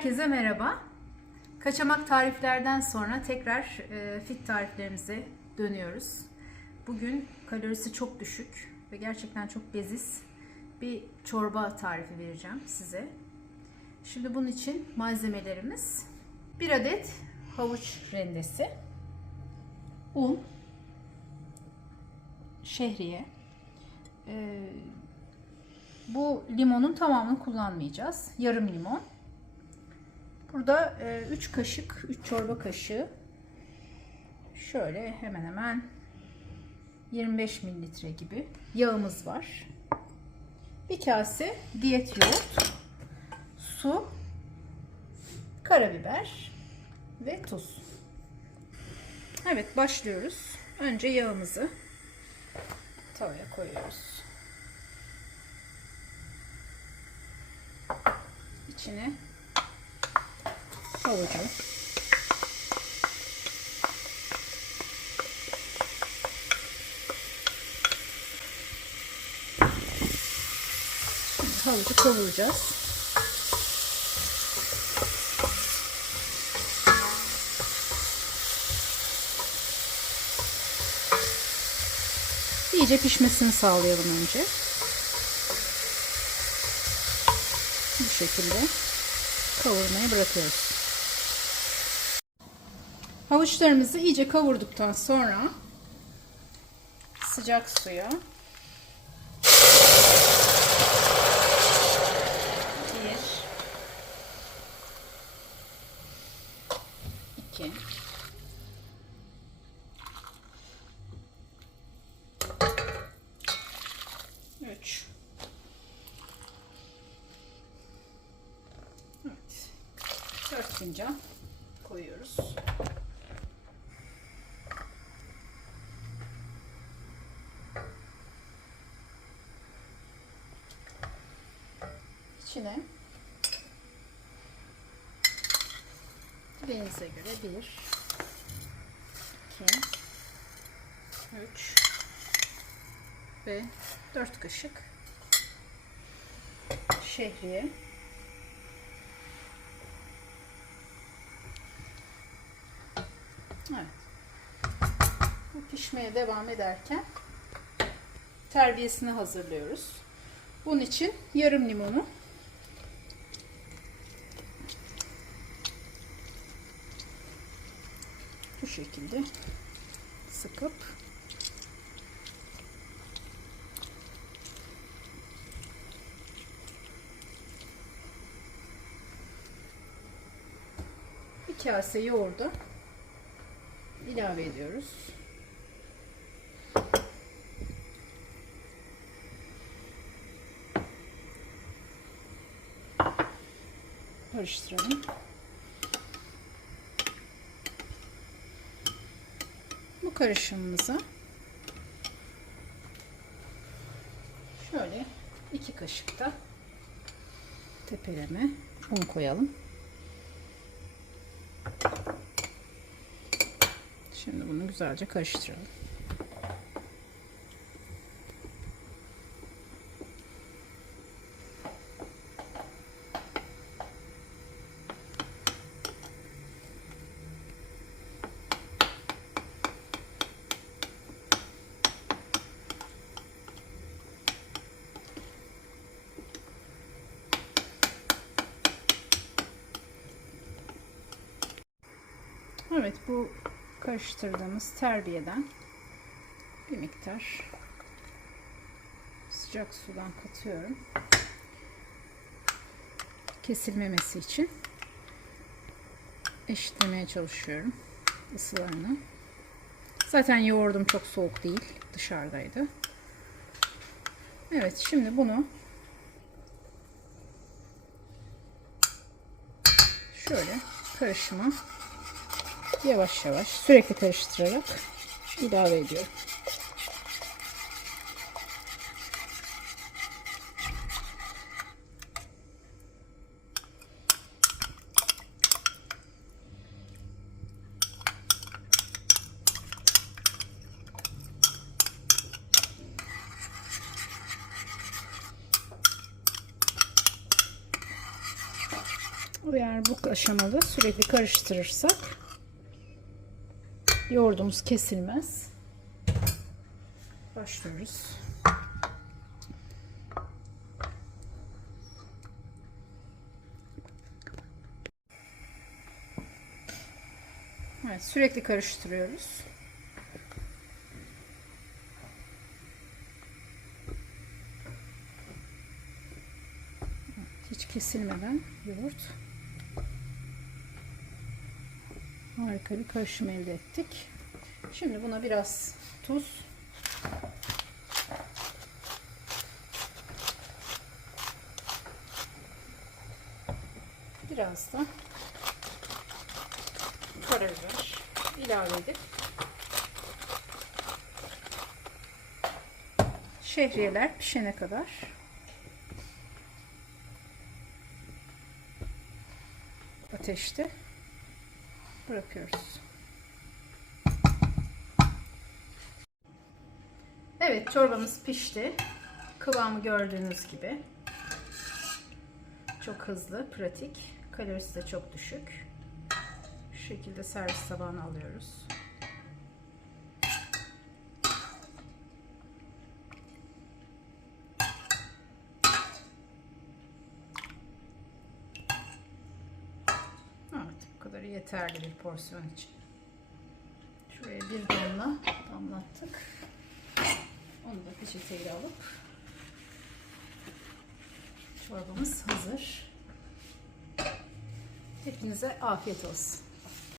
Herkese merhaba. Kaçamak tariflerden sonra tekrar e, fit tariflerimize dönüyoruz. Bugün kalorisi çok düşük ve gerçekten çok leziz bir çorba tarifi vereceğim size. Şimdi bunun için malzemelerimiz 1 adet havuç rendesi, un, şehriye, e, bu limonun tamamını kullanmayacağız. Yarım limon. Burada 3 kaşık, 3 çorba kaşığı şöyle hemen hemen 25 mililitre gibi yağımız var. Bir kase diyet yoğurt, su, karabiber ve tuz. Evet başlıyoruz. Önce yağımızı tavaya koyuyoruz. İçine Şimdi havucu kavuracağız. İyice pişmesini sağlayalım önce. Bu şekilde kavurmaya bırakıyoruz. Havuçlarımızı iyice kavurduktan sonra sıcak suya bir iki üç Evet. 4 fincan koyuyoruz. İçine dileğinize göre 1 2 3 ve 4 kaşık şehriye Evet. Bu pişmeye devam ederken terbiyesini hazırlıyoruz. Bunun için yarım limonu şekilde sıkıp bir kase yoğurdu ilave ediyoruz. Karıştıralım. Karışımımıza şöyle iki kaşık da tepeleme un koyalım. Şimdi bunu güzelce karıştıralım. Evet bu karıştırdığımız terbiyeden bir miktar sıcak sudan katıyorum. Kesilmemesi için eşitlemeye çalışıyorum ısılarını. Zaten yoğurdum çok soğuk değil. Dışarıdaydı. Evet şimdi bunu şöyle karışıma yavaş yavaş sürekli karıştırarak ilave ediyorum. Eğer bu aşamada sürekli karıştırırsak yoğurdumuz kesilmez. Başlıyoruz. Evet, sürekli karıştırıyoruz. Hiç kesilmeden yoğurt. Harika bir karışım elde ettik. Şimdi buna biraz tuz. Biraz da karabiber ilave edip şehriyeler pişene kadar ateşte bırakıyoruz. Evet çorbamız pişti. Kıvamı gördüğünüz gibi. Çok hızlı, pratik. Kalorisi de çok düşük. Şu şekilde servis tabağına alıyoruz. Evet, bu kadar yeterli bir porsiyon için. Şuraya bir damla damlattık. Onu da peçeteyle alıp çorbamız hazır. Hepinize afiyet olsun.